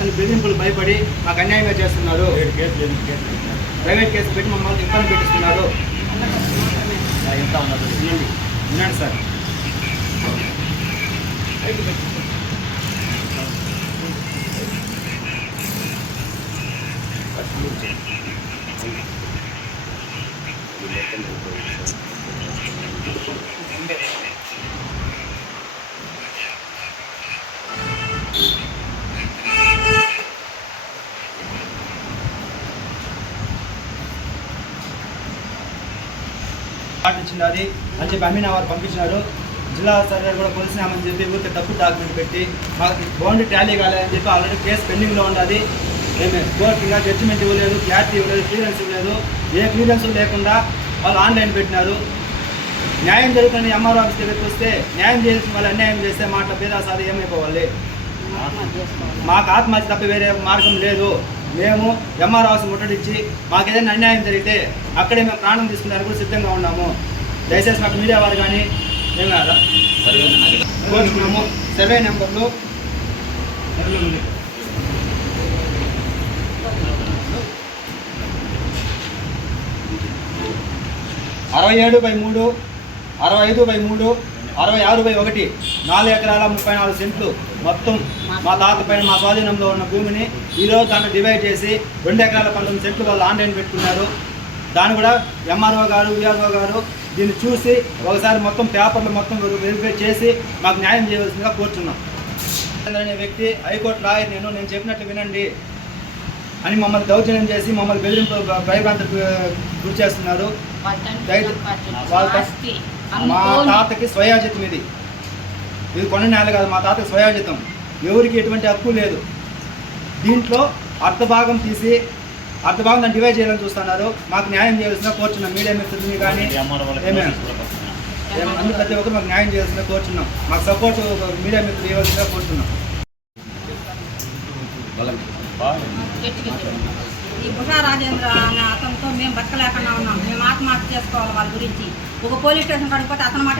అతని బెదిరింపులు భయపడి మాకు అన్యాయంగా చేస్తున్నారు. ప్రైవేట్ కేసు పెట్టి మమ్మల్ని ఇబ్బంది పెట్టిస్తున్నారు. వినండి సార్. ఇచ్చినది అని చెప్పి అమీనా వారు పంపించినారు. జిల్లా సర్వేర్ కూడా కొలిసినామని చెప్పి ఊరికి తప్పు డాక్యుమెంట్ పెట్టి మాకు బౌండరీ టాలీ కాలేదని చెప్పి ఆల్రెడీ కేసు పెండింగ్లో ఉన్నది. మేము కోర్టు ఇంకా జడ్జిమెంట్ ఇవ్వలేదు, క్లారిటీ ఇవ్వలేదు, క్లియరెన్స్ ఇవ్వలేదు. ఏ క్లియరెన్స్ లేకుండా వాళ్ళు ఆన్లైన్ పెట్టినారు. న్యాయం జరుగుతున్న ఎంఆర్ఓ ఆఫీస్ దగ్గరికి వస్తే న్యాయం చేసిన వాళ్ళు అన్యాయం చేస్తే మాట పేదాసారి ఏమైపోవాలి? మాకు ఆత్మహత్య తప్ప వేరే మార్గం లేదు. మేము ఎంఆర్ఓ ఆఫీస్ ముట్టడించి మాకు ఏదైనా అన్యాయం జరిగితే అక్కడే మేము ప్రాణం తీసుకునేందుకు కూడా సిద్ధంగా ఉన్నాము. దయచేసి మాకు మీడియా వారు కానీ మేము కోరుతున్నాము. సర్వే నెంబర్లు 67/3, 65/3, 66/1, 4 ఎకరాల 34 సెంట్లు మొత్తం మా తాత పైన మా స్వాధీనంలో ఉన్న భూమిని ఈరోజు దాంట్లో డివైడ్ చేసి 2 ఎకరాల 19 సెంట్లు వాళ్ళు ఆన్లైన్ పెట్టుకున్నారు. దాన్ని కూడా ఎంఆర్ఓ గారు, విఆర్ఓ గారు దీన్ని చూసి ఒకసారి మొత్తం పేపర్లు మొత్తం వెరిఫై చేసి మాకు న్యాయం చేయవలసిందిగా కోరుతున్నాం. అనే వ్యక్తి హైకోర్టు లాయర్ నేను చెప్పినట్లు వినండి అని మమ్మల్ని దౌర్జన్యం చేసి మమ్మల్ని బెదిరింపు భయభ్రాంతికి గురి చేస్తున్నారు. మా తాతకి స్వయాజితం ఇది కొండ నేల కాదు. మా తాతకి స్వయాజితం. ఎవరికి ఎటువంటి హక్కు లేదు. దీంట్లో అర్ధభాగం తీసి అర్ధభాగం దాన్ని డివైడ్ చేయాలని చూస్తున్నారు. మాకు న్యాయం చేయాల్సిన కోరుచున్నాం. మీడియా మిత్రులని కానీ అందరూ ప్రతి ఒక్కరు మాకు న్యాయం చేయాల్సిన కోరుచున్నాం. మాకు సపోర్ట్ మీడియా మిత్రులు ఇవ్వాల్సిందిగా కోరుచున్నాం. ఈ బుషా రాజేంద్ర అనే అతనితో మేము బతకలేకుండా ఉన్నాం. మేము ఆత్మహత్య చేసుకోవాలి. వాళ్ళ గురించి ఒక పోలీస్ స్టేషన్ కడిగిపోతే అతని మాట